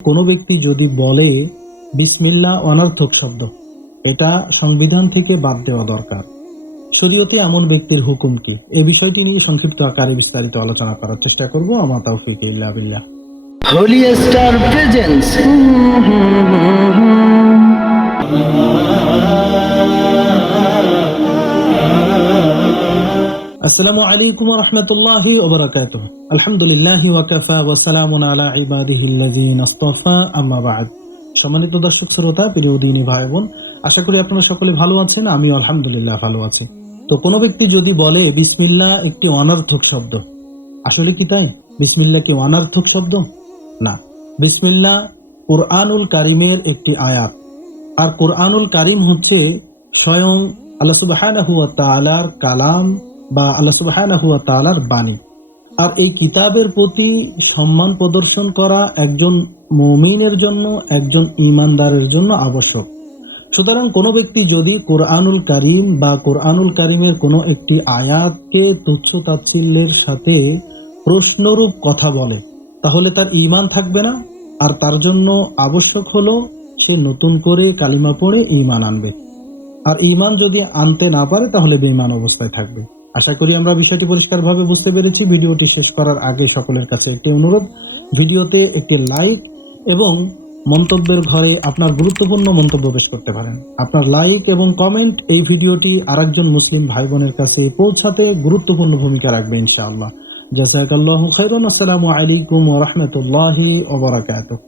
কোনো ব্যক্তি যদি বলে বিসমিল্লাহ অনর্থক শব্দ, এটা সংবিধান থেকে বাদ দেওয়া দরকার। শরীয়তে এমন ব্যক্তির হুকুম কি, এই বিষয়টি নিয়ে সংক্ষিপ্ত আকারে বিস্তারিত আলোচনা করার চেষ্টা করব। আমা তাওফিক ইল্লা বিল্লাহ। Holi star presence. আসসালামু আলাইকুম ওয়া রাহমাতুল্লাহি ওয়া বারাকাতুহু। আলহামদুলিল্লাহি ওয়া কাফা ওয়া সালামুন আলা ইবাদিহিল্লাযিনা ইসতাফা, আম্মা বা'দ। সম্মানিত দর্শক শ্রোতা, প্রিয় দিনী ভাই বোন, আশা করি আপনারা সকলে ভালো আছেন। আমিও আলহামদুলিল্লাহ ভালো আছি। তো কোনো ব্যক্তি যদি বলে বিসমিল্লাহ একটি অনর্থক শব্দ, আসলে কি তাই? বিসমিল্লাহ কি অনর্থক শব্দ? না। বিসমিল্লাহ কুরআনুল কারীমের একটি আয়াত, আর কুরআনুল কারীম হচ্ছে স্বয়ং আল্লাহ সুবহানাহু ওয়া তাআলার কালাম বা আল্লাহ সুবহানাহু ওয়া তাআলার বাণী। আর এই কিতাবের প্রতি সম্মান প্রদর্শন করা একজন মুমিনের জন্য, একজন ঈমানদারের জন্য আবশ্যক। সুতরাং কোনো ব্যক্তি যদি কুরআনুল কারীম বা কুরআনুল কারীমের কোনো একটি আয়াতকে তুচ্ছ তাচ্ছিল্যের সাথে প্রশ্নরূপ কথা বলে, তাহলে তার ঈমান থাকবে না। আর তার জন্য আবশ্যক হলো সে নতুন করে কালিমা পড়ে ঈমান আনবে। আর ঈমান যদি আনতে না পারে তাহলে বেঈমান অবস্থায় থাকবে। আশা করি আমরা বিষয়টি পরিষ্কারভাবে বুঝতে পেরেছি। ভিডিওটি শেষ করার আগে সকলের কাছে একটি অনুরোধ, ভিডিওতে একটি লাইক এবং মন্তব্যের ঘরে আপনার গুরুত্বপূর্ণ মন্তব্য পেশ করতে পারেন। আপনার লাইক এবং কমেন্ট এই ভিডিওটি আরেকজন মুসলিম ভাই বোনের কাছে পৌঁছাতে গুরুত্বপূর্ণ ভূমিকা রাখবে ইনশাআল্লাহ। জাযাকাল্লাহু খাইরান। আসসালামু আলাইকুম ওয়া রাহমাতুল্লাহি ওয়া বারাকাতুহু।